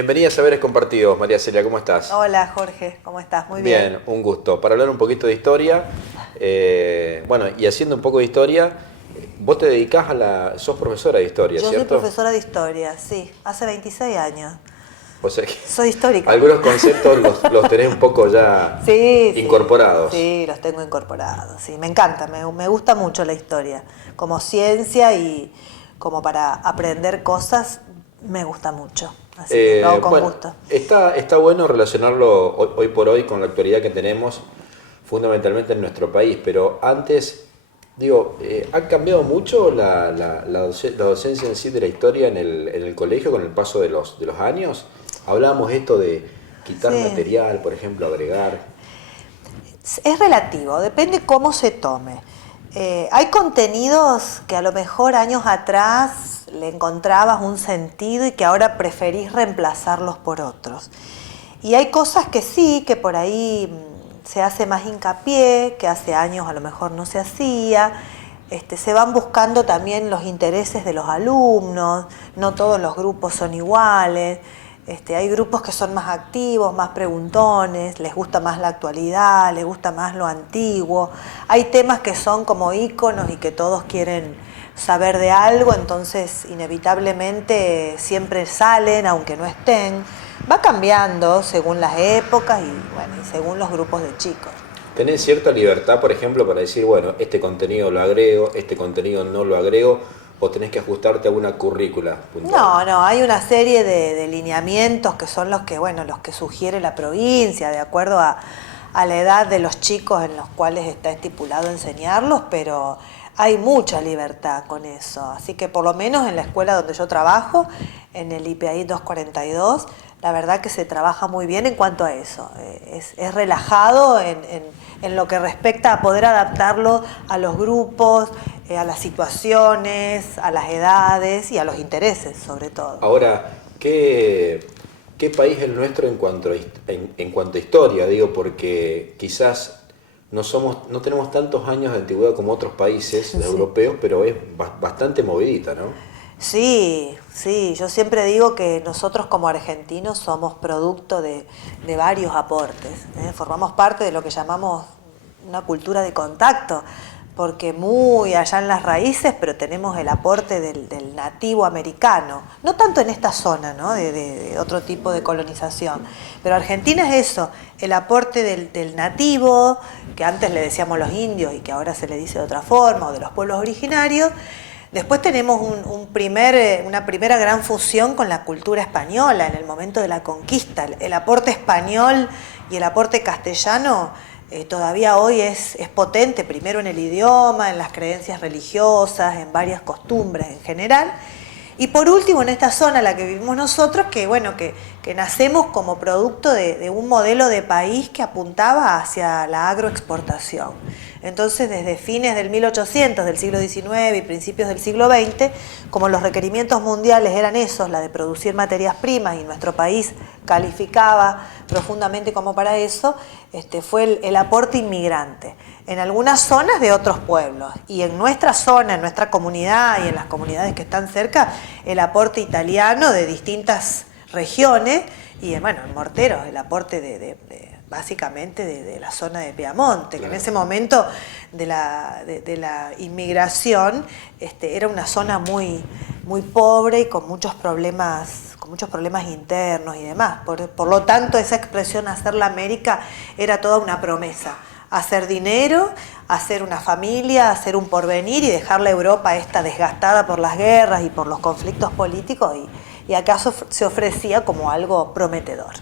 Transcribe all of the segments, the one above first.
Bienvenida a Saberes Compartidos, María Celia, ¿cómo estás? Hola Jorge, ¿cómo estás? Muy bien. Bien, un gusto. Para hablar un poquito de historia, bueno, y haciendo un poco de historia, vos te dedicás sos profesora de historia, Yo soy ¿cierto? profesora de historia, sí, hace 26 años. O sea que Soy histórica. algunos conceptos los tenés un poco ya Sí, incorporados. sí, los tengo incorporados, sí, me encanta, me gusta mucho la historia. Como ciencia y como para aprender cosas, me gusta mucho, así que lo hago con Bueno, gusto. está bueno relacionarlo hoy por hoy con la actualidad que tenemos fundamentalmente en nuestro país, pero antes, digo, ¿ha cambiado mucho la docencia en sí de la historia en el colegio con el paso de los años? Hablábamos esto de quitar Sí. material, por ejemplo, agregar. Es relativo, depende cómo se tome. Hay contenidos que a lo mejor años atrás le encontrabas un sentido y que ahora preferís reemplazarlos por otros. Y hay cosas que sí, que por ahí se hace más hincapié, que hace años a lo mejor no se hacía. Se van buscando también los intereses de los alumnos, no todos los grupos son iguales. Hay grupos que son más activos, más preguntones, les gusta más la actualidad, les gusta más lo antiguo. Hay temas que son como íconos y que todos quieren saber de algo, entonces inevitablemente siempre salen, aunque no estén. Va cambiando según las épocas y, bueno, y según los grupos de chicos. ¿Tenés cierta libertad, por ejemplo, para decir, bueno, este contenido lo agrego, este contenido no lo agrego, o tenés que ajustarte a una currícula puntual? No, hay una serie de lineamientos que son los que, bueno, los que sugiere la provincia, de acuerdo a la edad de los chicos en los cuales está estipulado enseñarlos, pero hay mucha libertad con eso. Así que por lo menos en la escuela donde yo trabajo, en el IPAI 242, la verdad que se trabaja muy bien en cuanto a eso. Es relajado en lo que respecta a poder adaptarlo a los grupos, a las situaciones, a las edades y a los intereses, sobre todo. Ahora, ¿qué país es el nuestro en cuanto a historia? Digo, porque quizás no tenemos tantos años de antigüedad como otros países Sí. europeos, pero es bastante movidita, ¿no? Sí, yo siempre digo que nosotros como argentinos somos producto de varios aportes, ¿eh? Formamos parte de lo que llamamos una cultura de contacto, porque muy allá en las raíces, pero tenemos el aporte del nativo americano, no tanto en esta zona, ¿no? de otro tipo de colonización, pero Argentina es eso, el aporte del nativo, que antes le decíamos los indios y que ahora se le dice de otra forma, o de los pueblos originarios. Después tenemos una primera gran fusión con la cultura española en el momento de la conquista. El aporte español y el aporte castellano todavía hoy es potente, primero en el idioma, en las creencias religiosas, en varias costumbres en general. Y por último, en esta zona en la que vivimos nosotros, que nacemos como producto de un modelo de país que apuntaba hacia la agroexportación. Entonces, desde fines del 1800, del siglo XIX y principios del siglo XX, como los requerimientos mundiales eran esos, la de producir materias primas, y nuestro país calificaba profundamente como para eso, fue el aporte inmigrante en algunas zonas de otros pueblos, y en nuestra zona, en nuestra comunidad y en las comunidades que están cerca, el aporte italiano de distintas regiones, y bueno, en Morteros el aporte básicamente de la zona de Piamonte, claro, que en ese momento de la inmigración era una zona muy, muy pobre y con muchos problemas internos y demás. Por lo tanto, esa expresión hacer la América era toda una promesa. Hacer dinero, hacer una familia, hacer un porvenir y dejar la Europa esta desgastada por las guerras y por los conflictos políticos, y acaso se ofrecía como algo prometedor.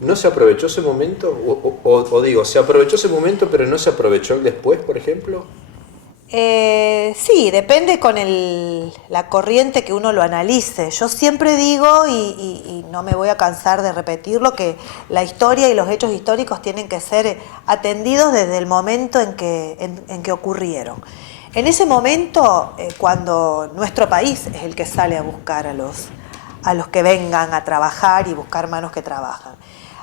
¿No se aprovechó ese momento? O digo, ¿se aprovechó ese momento pero no se aprovechó el después, por ejemplo? Sí, depende con la corriente que uno lo analice. Yo siempre digo, y no me voy a cansar de repetirlo, que la historia y los hechos históricos tienen que ser atendidos desde el momento en que ocurrieron. En ese momento, cuando nuestro país es el que sale a buscar a los que vengan a trabajar y buscar manos que trabajan,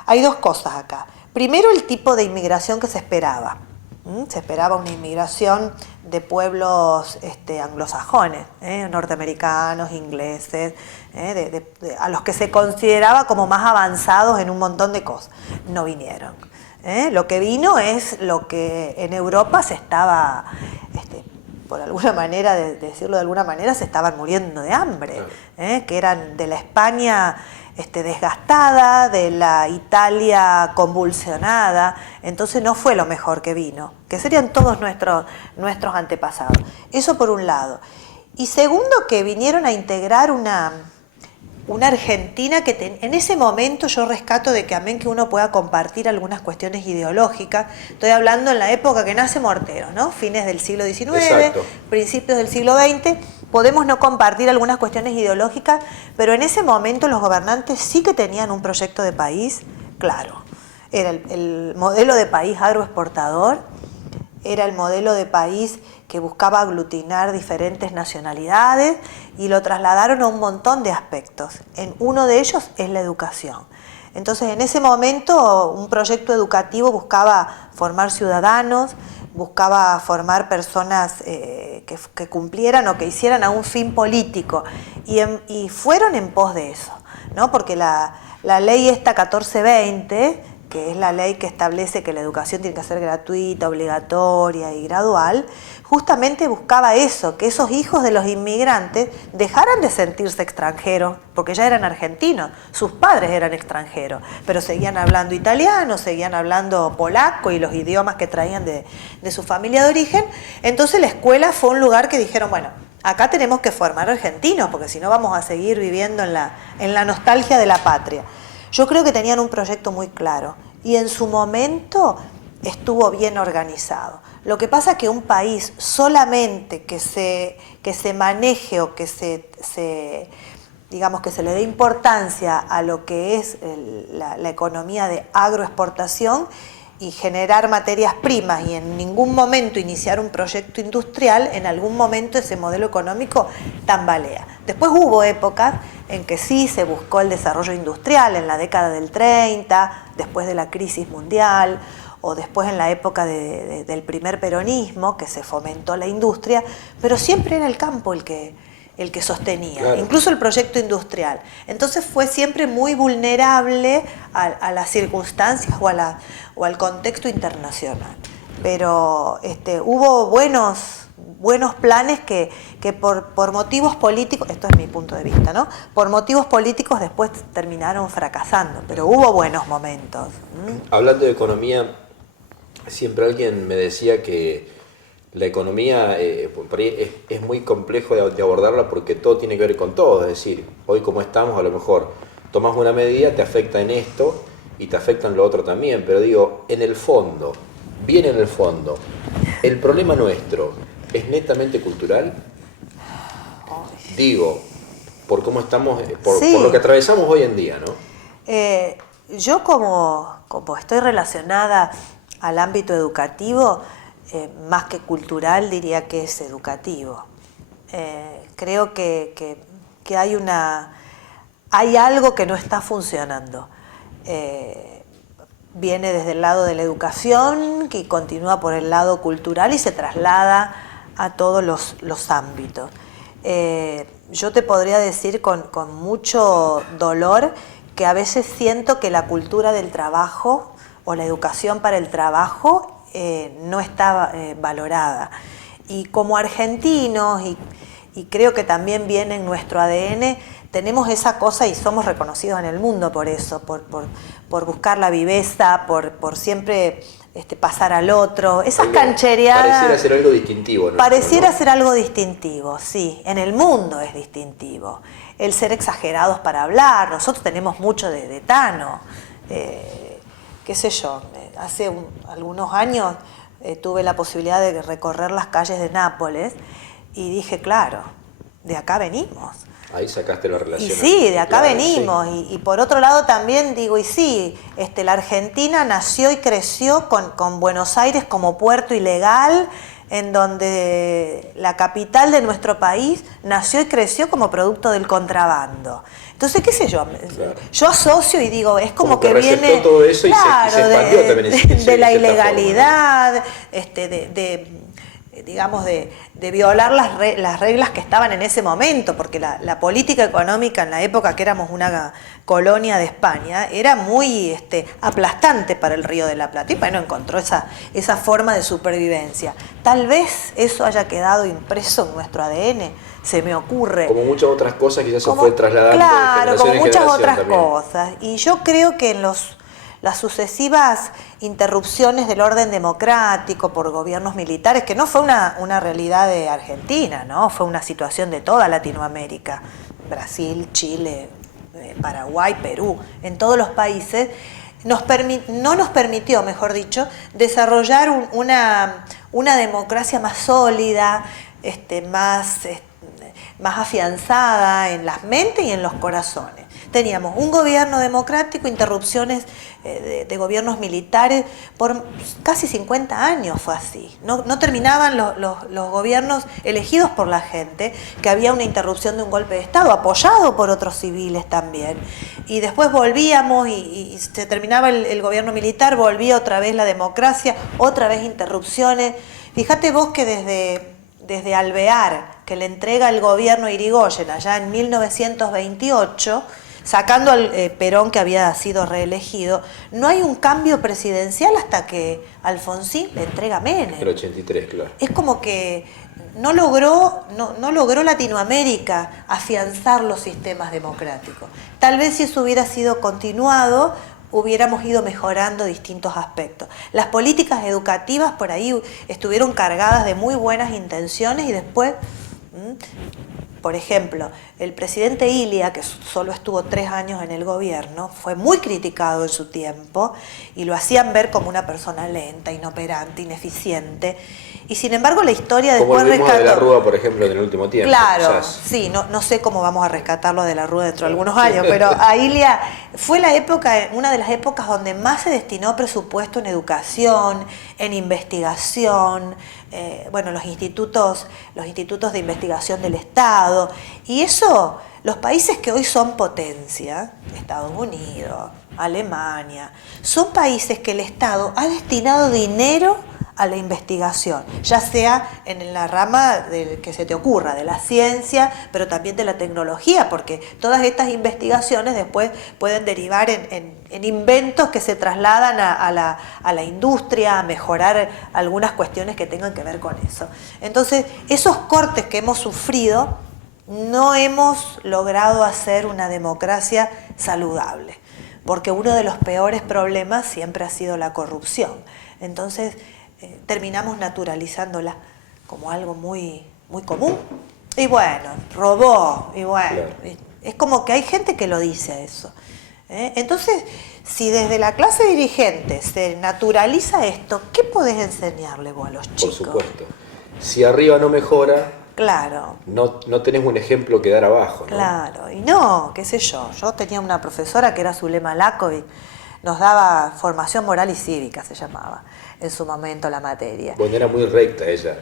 hay dos cosas acá. Primero, el tipo de inmigración que se esperaba. Se esperaba una inmigración de pueblos anglosajones, norteamericanos, ingleses, a los que se consideraba como más avanzados en un montón de cosas. No vinieron. Lo que vino es lo que en Europa se estaba, por alguna manera, de decirlo de alguna manera, se estaban muriendo de hambre, que eran de la España desgastada, de la Italia convulsionada. Entonces no fue lo mejor que vino, que serían todos nuestros antepasados. Eso por un lado. Y segundo, que vinieron a integrar una Argentina que en ese momento yo rescato de que amén que uno pueda compartir algunas cuestiones ideológicas. Estoy hablando en la época que nace Morteros, ¿no? Fines del siglo XIX, Exacto. Principios del siglo XX. Podemos no compartir algunas cuestiones ideológicas, pero en ese momento los gobernantes sí que tenían un proyecto de país claro. Era el modelo de país agroexportador, era el modelo de país que buscaba aglutinar diferentes nacionalidades y lo trasladaron a un montón de aspectos. Uno de ellos es la educación. Entonces, en ese momento, un proyecto educativo buscaba formar ciudadanos, buscaba formar personas que cumplieran o que hicieran a un fin político. Y fueron en pos de eso, ¿no? Porque la ley esta 1420, que es la ley que establece que la educación tiene que ser gratuita, obligatoria y gradual, justamente buscaba eso, que esos hijos de los inmigrantes dejaran de sentirse extranjeros, porque ya eran argentinos, sus padres eran extranjeros, pero seguían hablando italiano, seguían hablando polaco y los idiomas que traían de su familia de origen. Entonces la escuela fue un lugar que dijeron, bueno, acá tenemos que formar argentinos, porque si no vamos a seguir viviendo en la nostalgia de la patria. Yo creo que tenían un proyecto muy claro y en su momento estuvo bien organizado. Lo que pasa es que un país solamente que se maneje o digamos que se le dé importancia a lo que es la economía de agroexportación y generar materias primas y en ningún momento iniciar un proyecto industrial, en algún momento ese modelo económico tambalea. Después hubo épocas en que sí se buscó el desarrollo industrial, en la década del 30, después de la crisis mundial, o después en la época del primer peronismo, que se fomentó la industria, pero siempre era el campo el que sostenía, claro, incluso el proyecto industrial. Entonces fue siempre muy vulnerable a las circunstancias o al contexto internacional. Pero hubo buenos planes que por motivos políticos, esto es mi punto de vista, ¿no? Por motivos políticos después terminaron fracasando, pero hubo buenos momentos. Hablando de economía, siempre alguien me decía que la economía por ahí es muy complejo de abordarla porque todo tiene que ver con todo. Es decir, hoy como estamos, a lo mejor tomas una medida, te afecta en esto y te afecta en lo otro también. Pero digo, en el fondo, bien en el fondo, el problema nuestro es netamente cultural. Digo, por cómo estamos, por lo que atravesamos hoy en día, ¿no? Yo como estoy relacionada al ámbito educativo, más que cultural, diría que es educativo. Creo que hay algo que no está funcionando. Viene desde el lado de la educación, que continúa por el lado cultural y se traslada a todos los ámbitos. Yo te podría decir con mucho dolor que a veces siento que la cultura del trabajo o la educación para el trabajo no está valorada. Y como argentinos, y creo que también viene en nuestro ADN, tenemos esa cosa y somos reconocidos en el mundo por eso, por buscar la viveza, por siempre pasar al otro, esas canchereadas. Pareciera ser algo distintivo, ¿no? Pareciera ser algo distintivo, sí, en el mundo es distintivo. El ser exagerados para hablar, nosotros tenemos mucho de Tano, qué sé yo, hace algunos años tuve la posibilidad de recorrer las calles de Nápoles y dije, claro, de acá venimos. Ahí sacaste la relación. Y sí, de acá claro, venimos. Sí. Y por otro lado también digo, y sí, la Argentina nació y creció con Buenos Aires como puerto ilegal, en donde la capital de nuestro país nació y creció como producto del contrabando. Entonces, qué sé yo, claro. Yo asocio y digo, es como que receptó viene todo eso y claro, se expandió también de la ilegalidad, ilegalidad, digamos, de violar las reglas que estaban en ese momento, porque la política económica en la época que éramos una colonia de España era muy aplastante para el Río de la Plata, y bueno, encontró esa forma de supervivencia. Tal vez eso haya quedado impreso en nuestro ADN, se me ocurre. Como muchas otras cosas que ya se fue trasladando de Claro, como muchas otras también. cosas. Y yo creo que en las sucesivas interrupciones del orden democrático por gobiernos militares, que no fue una realidad de Argentina, ¿no? Fue una situación de toda Latinoamérica, Brasil, Chile, Paraguay, Perú, en todos los países, no nos permitió, mejor dicho, desarrollar una democracia más sólida, más afianzada en las mentes y en los corazones. Teníamos un gobierno democrático, interrupciones de gobiernos militares, por casi 50 años fue así. No terminaban los gobiernos elegidos por la gente, que había una interrupción de un golpe de Estado, apoyado por otros civiles también. Y después volvíamos y se terminaba el gobierno militar, volvía otra vez la democracia, otra vez interrupciones. Fíjate vos que desde Alvear, que le entrega el gobierno a Irigoyen allá en 1928, sacando al Perón, que había sido reelegido, no hay un cambio presidencial hasta que Alfonsín le entrega a Menem. El 83, claro. Es como que no logró Latinoamérica afianzar los sistemas democráticos. Tal vez si eso hubiera sido continuado, hubiéramos ido mejorando distintos aspectos. Las políticas educativas por ahí estuvieron cargadas de muy buenas intenciones y después, por ejemplo, el presidente Ilia, que solo estuvo 3 años en el gobierno, fue muy criticado en su tiempo y lo hacían ver como una persona lenta, inoperante, ineficiente. Y sin embargo la historia después rescató... Como el de la Rúa, por ejemplo, en el último tiempo. Claro, quizás. sí, no sé cómo vamos a rescatarlo de la Rúa dentro de algunos años, pero a Ilia fue una de las épocas donde más se destinó presupuesto en educación, en investigación, los institutos de investigación del Estado. Y eso, los países que hoy son potencia, Estados Unidos, Alemania, son países que el Estado ha destinado dinero a la investigación, ya sea en la rama que se te ocurra, de la ciencia, pero también de la tecnología, porque todas estas investigaciones después pueden derivar en inventos que se trasladan a la industria, a mejorar algunas cuestiones que tengan que ver con eso. Entonces, esos cortes que hemos sufrido, no hemos logrado hacer una democracia saludable, porque uno de los peores problemas siempre ha sido la corrupción. Entonces, terminamos naturalizándola como algo muy, muy común. Y bueno, robó, y bueno, claro. Es como que hay gente que lo dice eso. Entonces, si desde la clase dirigente se naturaliza esto, ¿qué podés enseñarle vos a los chicos? Por supuesto. Si arriba no mejora, claro, no tenés un ejemplo que dar abajo, ¿no? Claro, y no, qué sé yo tenía una profesora que era Zulema Lakovic, nos daba formación moral y cívica, se llamaba en su momento la materia. Bueno, era muy recta ella,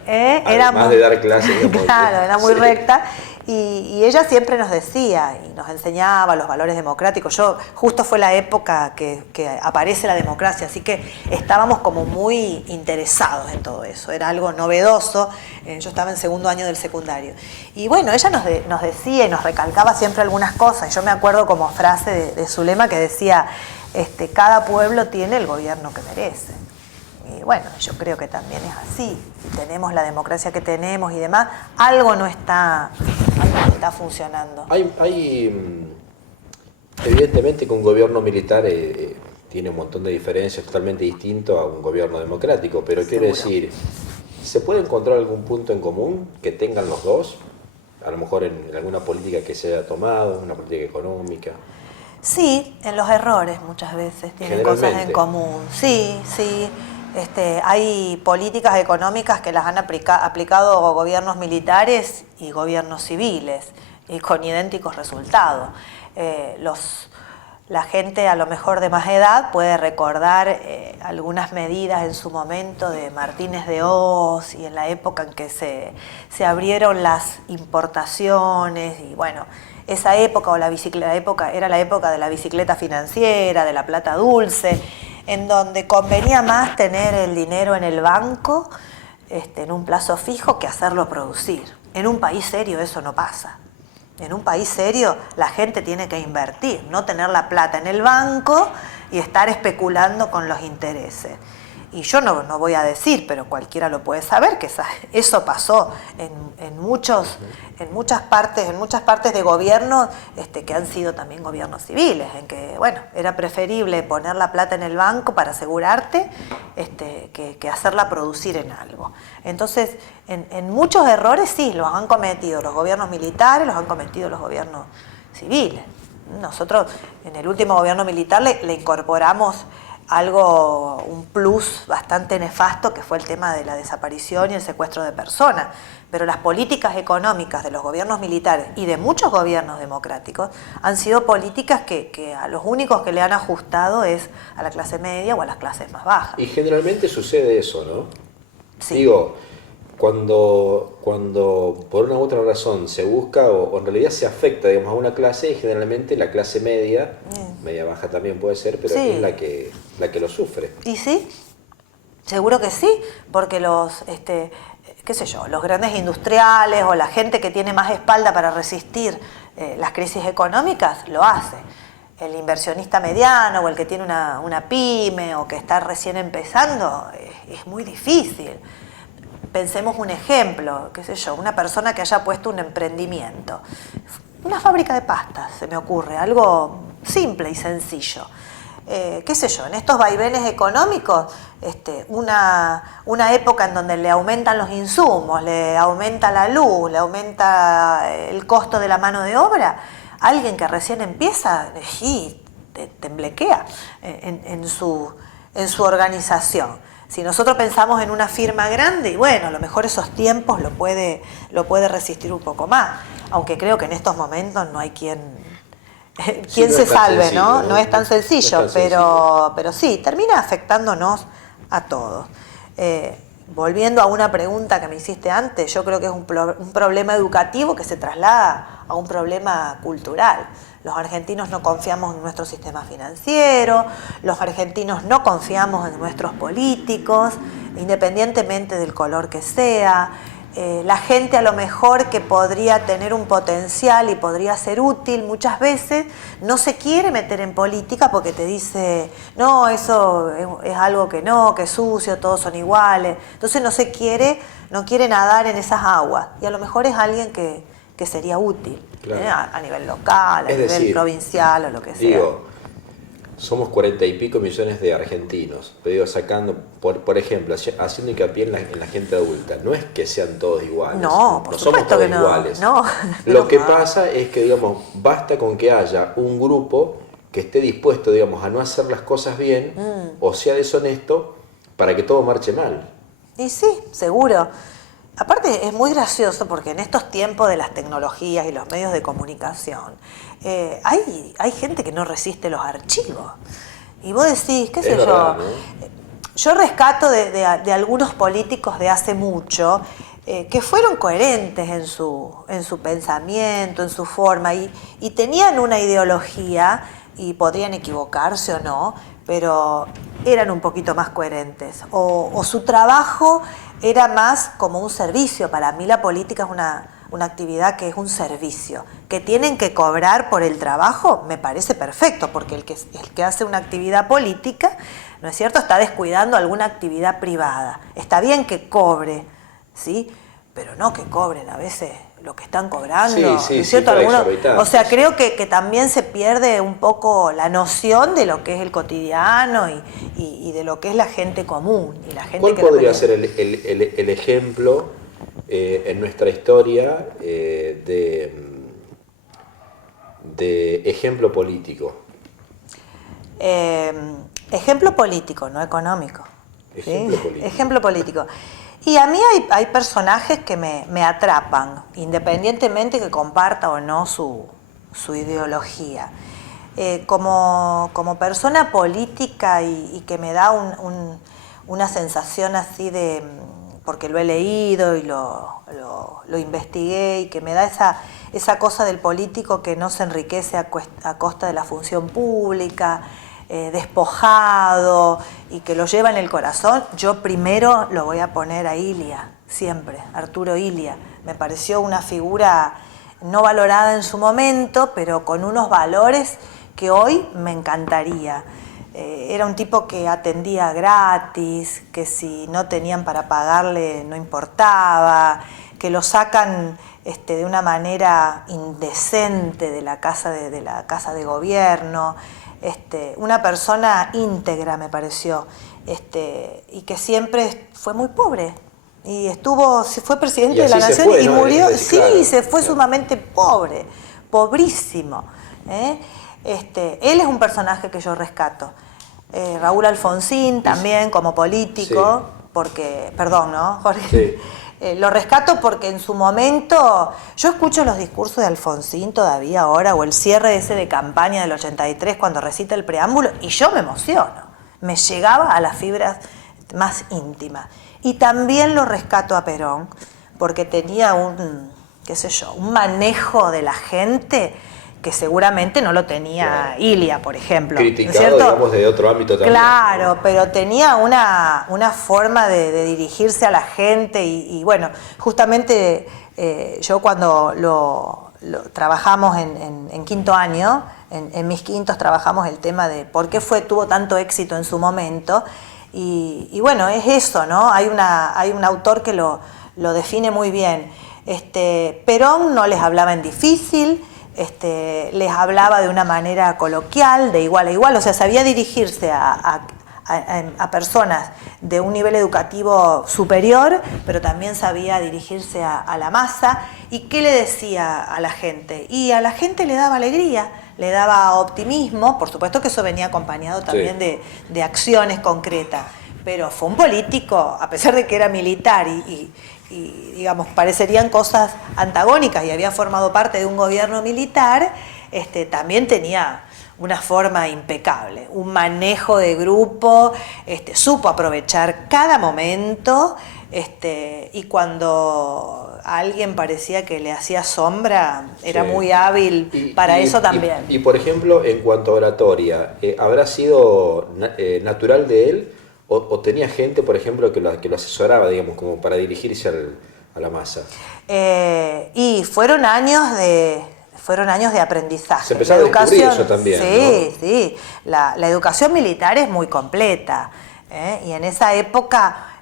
además de dar clases. Claro, era muy recta, y ella siempre nos decía y nos enseñaba los valores democráticos. Justo fue la época que aparece la democracia, así que estábamos como muy interesados en todo eso, era algo novedoso. Yo estaba en segundo año del secundario. Y bueno, ella nos decía y nos recalcaba siempre algunas cosas. Yo me acuerdo como frase de Zulema que decía, cada pueblo tiene el gobierno que merece. Y bueno, yo creo que también es así. Si tenemos la democracia que tenemos y demás, algo no está funcionando. Hay evidentemente que un gobierno militar tiene un montón de diferencias totalmente distinto a un gobierno democrático, pero quiero decir, ¿se puede encontrar algún punto en común que tengan los dos? A lo mejor en alguna política que se haya tomado, una política económica. Sí, en los errores muchas veces tienen cosas en común. Sí. Hay políticas económicas que las han aplicado gobiernos militares y gobiernos civiles, y con idénticos resultados. la gente a lo mejor de más edad puede recordar algunas medidas en su momento de Martínez de Hoz y en la época en que se abrieron las importaciones y bueno, esa época o era la época de la bicicleta financiera, de la plata dulce, en donde convenía más tener el dinero en el banco en un plazo fijo que hacerlo producir. En un país serio eso no pasa. En un país serio la gente tiene que invertir, no tener la plata en el banco y estar especulando con los intereses. Y yo no voy a decir, pero cualquiera lo puede saber, que eso pasó en muchas partes de gobiernos que han sido también gobiernos civiles, en que bueno, era preferible poner la plata en el banco para asegurarte que hacerla producir en algo. Entonces, en muchos errores sí, los han cometido los gobiernos militares, los han cometido los gobiernos civiles. Nosotros en el último gobierno militar le incorporamos un plus bastante nefasto, que fue el tema de la desaparición y el secuestro de personas. Pero las políticas económicas de los gobiernos militares y de muchos gobiernos democráticos han sido políticas que a los únicos que le han ajustado es a la clase media o a las clases más bajas. Y generalmente sucede eso, ¿no? Sí. Digo, cuando por una u otra razón se busca o en realidad se afecta, digamos, a una clase, y generalmente la clase media, media baja también puede ser, pero sí, es la que lo sufre. ¿Y sí? Seguro que sí, porque los grandes industriales o la gente que tiene más espalda para resistir las crisis económicas lo hace. El inversionista mediano o el que tiene una pyme o que está recién empezando es muy difícil. Pensemos un ejemplo, una persona que haya puesto un emprendimiento, una fábrica de pastas, se me ocurre, algo simple y sencillo. En estos vaivenes económicos, una época en donde le aumentan los insumos, le aumenta la luz, le aumenta el costo de la mano de obra, alguien que recién empieza, te temblequea en su organización. Si nosotros pensamos en una firma grande, y bueno, a lo mejor esos tiempos lo puede resistir un poco más, aunque creo que en estos momentos no hay quien se salve, ¿no? No es tan sencillo, pero sí, termina afectándonos a todos. Volviendo a una pregunta que me hiciste antes, yo creo que es un problema educativo que se traslada a un problema cultural. Los argentinos no confiamos en nuestro sistema financiero, los argentinos no confiamos en nuestros políticos, independientemente del color que sea. La gente a lo mejor que podría tener un potencial y podría ser útil muchas veces no se quiere meter en política porque te dice, no, eso es algo que es sucio, todos son iguales. Entonces no quiere nadar en esas aguas y a lo mejor es alguien que sería útil, claro, a nivel local, a nivel provincial o lo que sea. Somos 40 y pico millones de argentinos, pero sacando, por ejemplo, haciendo hincapié en la gente adulta, no es que sean todos iguales, no somos todos iguales. No, lo que pasa es que, digamos, basta con que haya un grupo que esté dispuesto, digamos, a no hacer las cosas bien o sea deshonesto para que todo marche mal. Y sí, seguro. Aparte es muy gracioso porque en estos tiempos de las tecnologías y los medios de comunicación hay gente que no resiste los archivos. Y vos decís, verdad, ¿no? Yo rescato de algunos políticos de hace mucho que fueron coherentes en su pensamiento, en su forma y tenían una ideología y podrían equivocarse o no, pero eran un poquito más coherentes o su trabajo era más como un servicio. Para mí la política es una actividad que es un servicio, que tienen que cobrar por el trabajo, me parece perfecto, porque el que hace una actividad política, ¿no es cierto?, está descuidando alguna actividad privada. Está bien que cobre, ¿sí?, pero no que cobren a veces lo que están cobrando, ¿no es cierto? O sea, creo que también se pierde un poco la noción de lo que es el cotidiano y de lo que es la gente común. Y la gente ¿Cuál podría ser el ejemplo en nuestra historia de ejemplo político? Ejemplo político, no económico. Ejemplo político. Ejemplo político. Y a mí hay personajes que me atrapan, independientemente que comparta o no su ideología. como persona política y que me da una sensación así de, porque lo he leído y lo investigué, y que me da esa cosa del político que no se enriquece a costa de la función pública, despojado, y que lo lleva en el corazón. Yo primero lo voy a poner a Ilia, siempre, Arturo Ilia. Me pareció una figura no valorada en su momento, pero con unos valores que hoy me encantaría. Era un tipo que atendía gratis, que si no tenían para pagarle no importaba, que lo sacan de una manera indecente de la casa de gobierno. Una persona íntegra me pareció, y que siempre fue muy pobre. Y fue presidente de la nación y murió, sí, se fue sumamente pobre, pobrísimo. Él es un personaje que yo rescato. Raúl Alfonsín también como político, sí. Porque, perdón, ¿no, Jorge? Sí. Lo rescato porque en su momento, yo escucho los discursos de Alfonsín todavía ahora, o el cierre ese de campaña del 83 cuando recita el preámbulo, y yo me emociono, me llegaba a las fibras más íntimas. Y también lo rescato a Perón, porque tenía un manejo de la gente que seguramente no lo tenía Ilia, por ejemplo. Criticado, digamos, de otro ámbito también. Claro, ¿no? Pero tenía una forma de dirigirse a la gente y bueno, justamente yo cuando lo trabajamos en quinto año, en mis quintos trabajamos el tema de por qué tuvo tanto éxito en su momento y bueno, es eso, ¿no? Hay un autor que lo define muy bien. Perón no les hablaba en difícil, les hablaba de una manera coloquial, de igual a igual, o sea, sabía dirigirse a personas de un nivel educativo superior, pero también sabía dirigirse a la masa. ¿Y qué le decía a la gente? Y a la gente le daba alegría, le daba optimismo, por supuesto que eso venía acompañado también de acciones concretas, pero fue un político, a pesar de que era militar y digamos, parecerían cosas antagónicas y había formado parte de un gobierno militar, también tenía una forma impecable, un manejo de grupo, supo aprovechar cada momento, y cuando a alguien parecía que le hacía sombra, era muy hábil para eso también. Y por ejemplo, en cuanto a oratoria, ¿habrá sido natural de él? ¿O tenía gente, por ejemplo, que lo asesoraba, digamos, como para dirigirse a la masa? Y fueron años de aprendizaje. Se empezó a descubrir eso también, sí, ¿no? Sí. La educación militar es muy completa, y en esa época,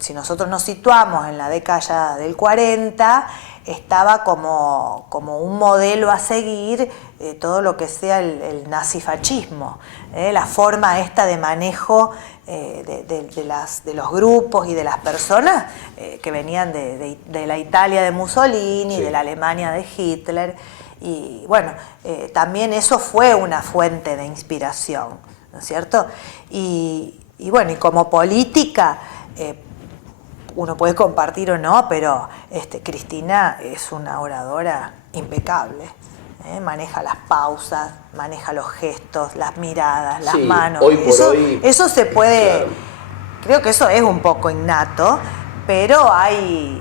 si nosotros nos situamos en la década ya del 40, estaba como un modelo a seguir todo lo que sea el nazifascismo, la forma esta de manejo de los grupos y de las personas que venían de la Italia de Mussolini, de la Alemania de Hitler, y bueno, también eso fue una fuente de inspiración, ¿no es cierto? Y bueno, y como política, uno puede compartir o no, pero Cristina es una oradora impecable. Maneja las pausas, maneja los gestos, las miradas, las manos. Hoy por hoy, eso se puede, claro. Creo que eso es un poco innato, pero hay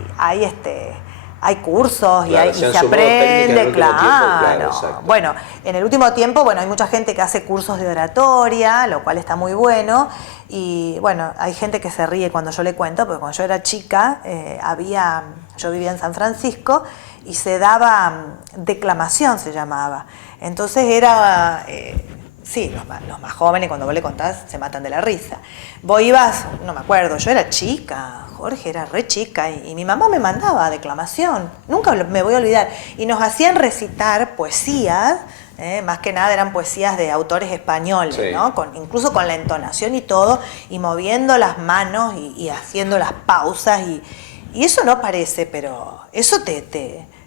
cursos, claro, y se aprende, claro. Tiempo, bueno, en el último tiempo, hay mucha gente que hace cursos de oratoria, lo cual está muy bueno. Y bueno, hay gente que se ríe cuando yo le cuento, porque cuando yo era chica, yo vivía en San Francisco y se daba declamación, se llamaba. Entonces era, los más jóvenes cuando vos le contás se matan de la risa. Vos ibas, no me acuerdo, yo era chica, Jorge era re chica, y mi mamá me mandaba a declamación, nunca me voy a olvidar. Y nos hacían recitar poesías, más que nada eran poesías de autores españoles, ¿no? Incluso con la entonación y todo, y moviendo las manos y haciendo las pausas, y eso no parece, pero eso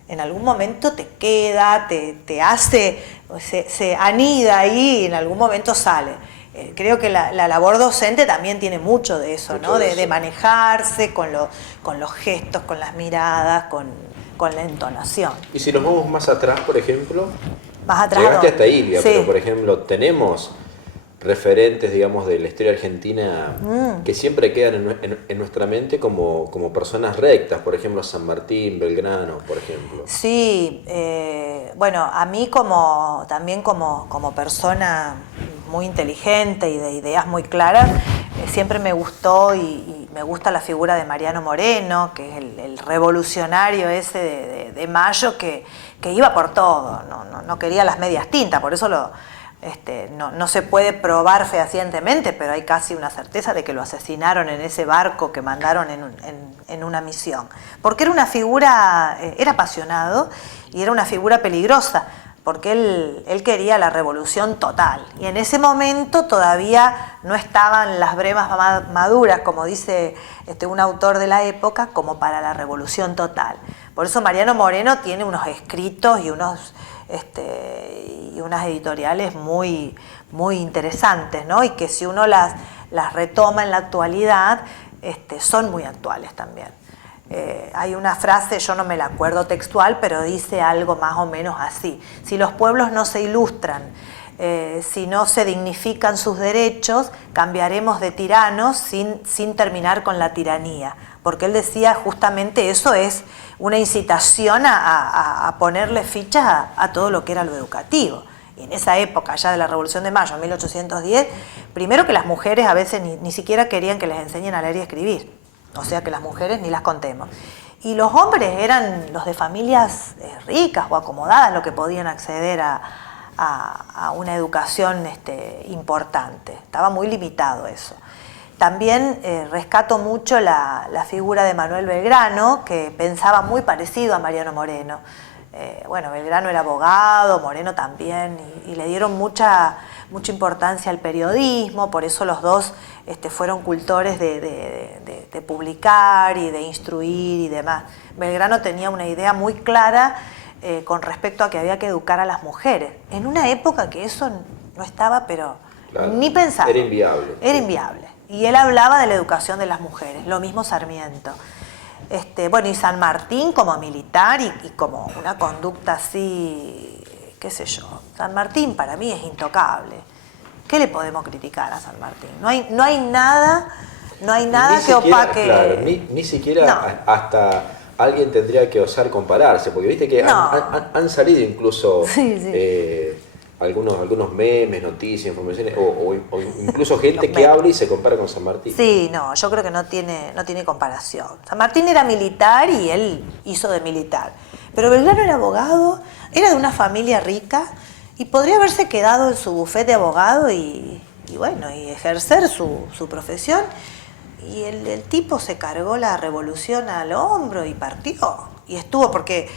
en algún momento te queda, te hace, se anida ahí y en algún momento sale. Creo que la labor docente también tiene mucho de eso, ¿no? De manejarse con los gestos, con las miradas, con la entonación. Y si nos vamos más atrás, por ejemplo, Más atrás. Llegaste hasta Ilia, sí. pero por ejemplo, tenemos referentes, digamos, de la historia argentina que siempre quedan en nuestra mente como personas rectas, por ejemplo, San Martín, Belgrano, por ejemplo. Sí, bueno, a mí también como persona muy inteligente y de ideas muy claras, siempre me gustó y me gusta la figura de Mariano Moreno, que es el revolucionario ese de Mayo que iba por todo, no quería las medias tintas, por eso no se puede probar fehacientemente, pero hay casi una certeza de que lo asesinaron en ese barco que mandaron en una misión. Porque era una figura, era apasionado y era una figura peligrosa, porque él quería la revolución total. Y en ese momento todavía no estaban las bremas maduras, como dice un autor de la época, como para la revolución total. Por eso Mariano Moreno tiene unos escritos y unas editoriales muy, muy interesantes, ¿no? Y que si uno las retoma en la actualidad, son muy actuales también. Hay una frase, yo no me la acuerdo textual, pero dice algo más o menos así: si los pueblos no se ilustran, si no se dignifican sus derechos, cambiaremos de tiranos sin terminar con la tiranía. Porque él decía justamente eso es una incitación a ponerle fichas a todo lo que era lo educativo. Y en esa época, ya de la Revolución de Mayo, en 1810, primero que las mujeres a veces ni siquiera querían que les enseñen a leer y escribir. O sea que las mujeres ni las contemos. Y los hombres eran los de familias ricas o acomodadas los que podían acceder a una educación importante. Estaba muy limitado eso. También rescato mucho la figura de Manuel Belgrano, que pensaba muy parecido a Mariano Moreno. Bueno, Belgrano era abogado, Moreno también, y le dieron mucha importancia al periodismo, por eso los dos fueron cultores de publicar y de instruir y demás. Belgrano tenía una idea muy clara con respecto a que había que educar a las mujeres, en una época que eso no estaba, pero claro, ni pensado. Era inviable. Era inviable. Y él hablaba de la educación de las mujeres, lo mismo Sarmiento. Bueno, y San Martín como militar y como una conducta así, qué sé yo. San Martín para mí es intocable. ¿Qué le podemos criticar a San Martín? No hay nada que opaque. Claro, ni siquiera hasta alguien tendría que osar compararse, porque viste que han salido incluso algunos memes, noticias, informaciones, o incluso gente que habla y se compara con San Martín. Sí, no, yo creo que no tiene comparación. San Martín era militar y él hizo de militar. Pero Belgrano era abogado, era de una familia rica y podría haberse quedado en su bufete de abogado y ejercer su profesión. Y el tipo se cargó la revolución al hombro y partió. Y estuvo porque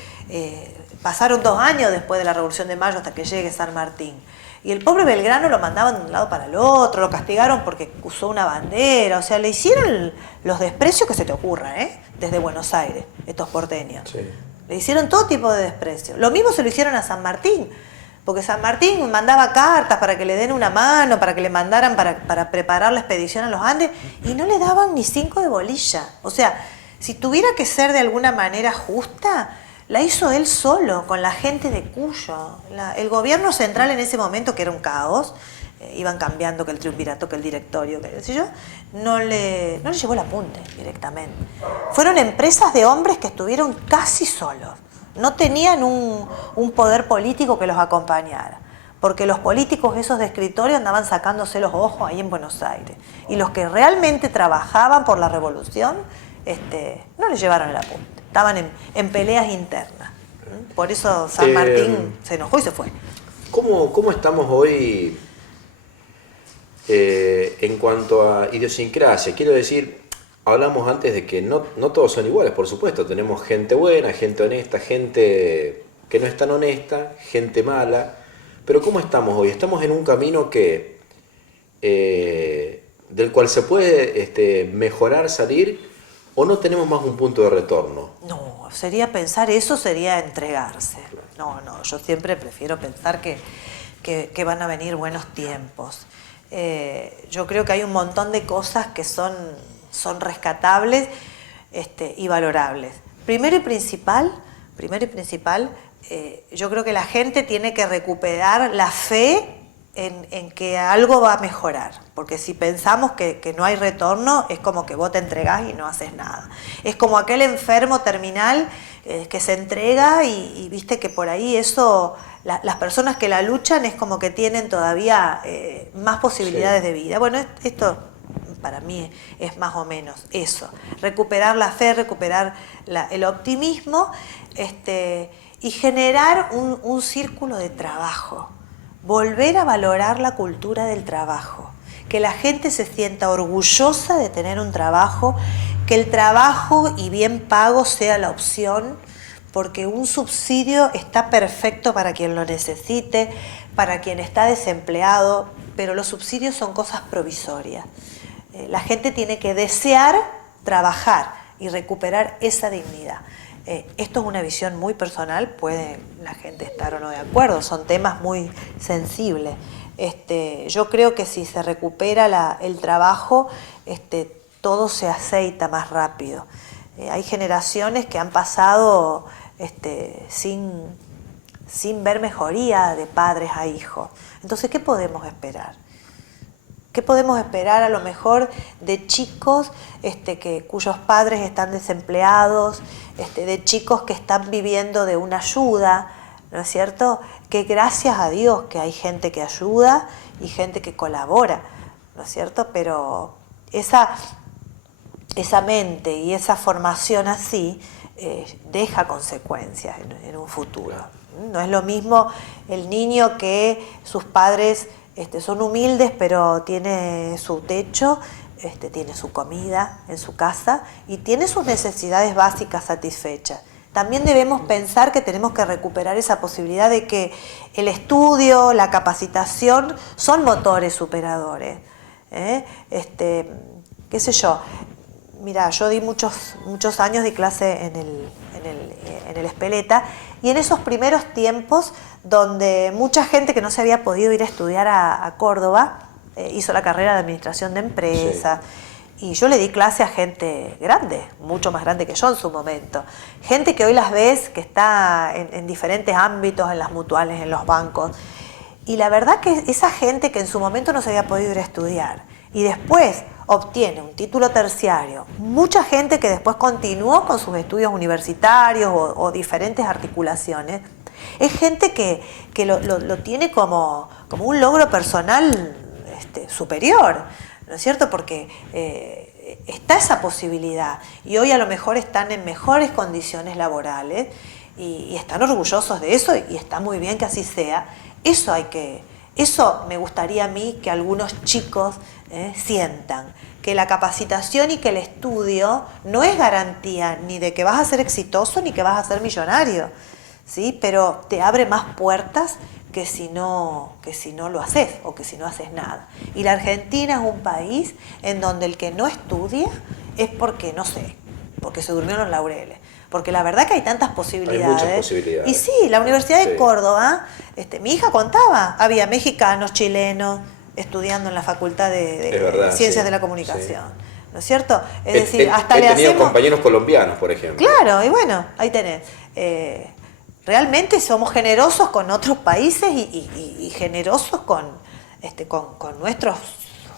pasaron 2 años después de la Revolución de Mayo hasta que llegue San Martín. Y el pobre Belgrano lo mandaban de un lado para el otro, lo castigaron porque usó una bandera, o sea, le hicieron los desprecios que se te ocurra, desde Buenos Aires, estos porteños. Sí. Le hicieron todo tipo de desprecio. Lo mismo se lo hicieron a San Martín, porque San Martín mandaba cartas para que le den una mano, para que le mandaran para preparar la expedición a los Andes, y no le daban ni 5 de bolilla. O sea, si tuviera que ser de alguna manera justa, la hizo él solo, con la gente de Cuyo. El gobierno central en ese momento, que era un caos, iban cambiando que el triunvirato, que el directorio, que qué sé yo, no le llevó el apunte directamente. Fueron empresas de hombres que estuvieron casi solos. No tenían un poder político que los acompañara, porque los políticos esos de escritorio andaban sacándose los ojos ahí en Buenos Aires. Y los que realmente trabajaban por la revolución, no les llevaron el apunte. Estaban en peleas internas. Por eso San Martín se enojó y se fue. ¿Cómo estamos hoy en cuanto a idiosincrasia? Quiero decir, hablamos antes de que no todos son iguales, por supuesto. Tenemos gente buena, gente honesta, gente que no es tan honesta, gente mala. Pero ¿cómo estamos hoy? Estamos en un camino del cual se puede mejorar, salir, ¿o no tenemos más un punto de retorno? No, sería pensar eso, sería entregarse. No, yo siempre prefiero pensar que van a venir buenos tiempos. Yo creo que hay un montón de cosas que son rescatables y valorables. Primero y principal, yo creo que la gente tiene que recuperar la fe en que algo va a mejorar, porque si pensamos que no hay retorno, es como que vos te entregás y no haces nada. Es como aquel enfermo terminal que se entrega y viste que por ahí eso, las personas que la luchan es como que tienen todavía más posibilidades de vida. Bueno, esto para mí es más o menos eso, recuperar la fe, recuperar el optimismo, y generar un círculo de trabajo. Volver a valorar la cultura del trabajo, que la gente se sienta orgullosa de tener un trabajo, que el trabajo y bien pago sea la opción, porque un subsidio está perfecto para quien lo necesite, para quien está desempleado, pero los subsidios son cosas provisorias. La gente tiene que desear trabajar y recuperar esa dignidad. Esto es una visión muy personal, puede la gente estar o no de acuerdo, son temas muy sensibles. Yo creo que si se recupera el trabajo, todo se aceita más rápido. Hay generaciones que han pasado sin ver mejoría de padres a hijos. Entonces, ¿qué podemos esperar? ¿Qué podemos esperar a lo mejor de chicos cuyos padres están desempleados, de chicos que están viviendo de una ayuda, ¿no es cierto? Que gracias a Dios que hay gente que ayuda y gente que colabora, ¿no es cierto? Pero esa mente y esa formación así deja consecuencias en un futuro. No es lo mismo el niño que sus padres son humildes, pero tiene su techo, tiene su comida en su casa y tiene sus necesidades básicas satisfechas. También debemos pensar que tenemos que recuperar esa posibilidad de que el estudio, la capacitación son motores superadores. Qué sé yo, mira, yo di muchos años de clase en el Espeleta, y en esos primeros tiempos donde mucha gente que no se había podido ir a estudiar a Córdoba hizo la carrera de administración de empresas. Sí. Y yo le di clase a gente grande, mucho más grande que yo en su momento. Gente que hoy las ves, que está en diferentes ámbitos, en las mutuales, en los bancos. Y la verdad que esa gente que en su momento no se había podido ir a estudiar y después obtiene un título terciario, mucha gente que después continuó con sus estudios universitarios o diferentes articulaciones, es gente que lo tiene como un logro personal superior, ¿no es cierto? Porque está esa posibilidad y hoy a lo mejor están en mejores condiciones laborales y están orgullosos de eso y está muy bien que así sea. Eso me gustaría a mí que algunos chicos sientan, que la capacitación y que el estudio no es garantía ni de que vas a ser exitoso ni que vas a ser millonario, ¿sí? Pero te abre más puertas que si no lo haces o que si no haces nada. Y la Argentina es un país en donde el que no estudia es porque, no sé, porque se durmió en los laureles. Porque la verdad que hay tantas posibilidades. Hay muchas posibilidades. Y sí, la Universidad de Córdoba, mi hija contaba, había mexicanos, chilenos, estudiando en la Facultad de Ciencias de la Comunicación. Sí. ¿No es cierto? Es decir, hasta le hacemos... compañeros colombianos, por ejemplo. Claro, y bueno, ahí tenés. Realmente somos generosos con otros países y generosos con nuestros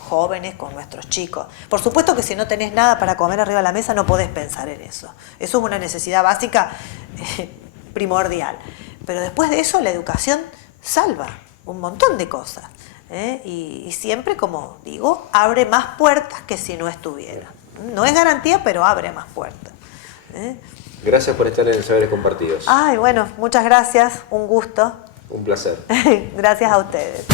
jóvenes, con nuestros chicos. Por supuesto que si no tenés nada para comer arriba de la mesa no podés pensar en eso. Eso es una necesidad básica primordial. Pero después de eso la educación salva un montón de cosas. Y siempre, como digo, abre más puertas que si no estuviera. No es garantía, pero abre más puertas. Gracias por estar en Saberes Compartidos. Ay, bueno, muchas gracias, un gusto. Un placer. Gracias a ustedes.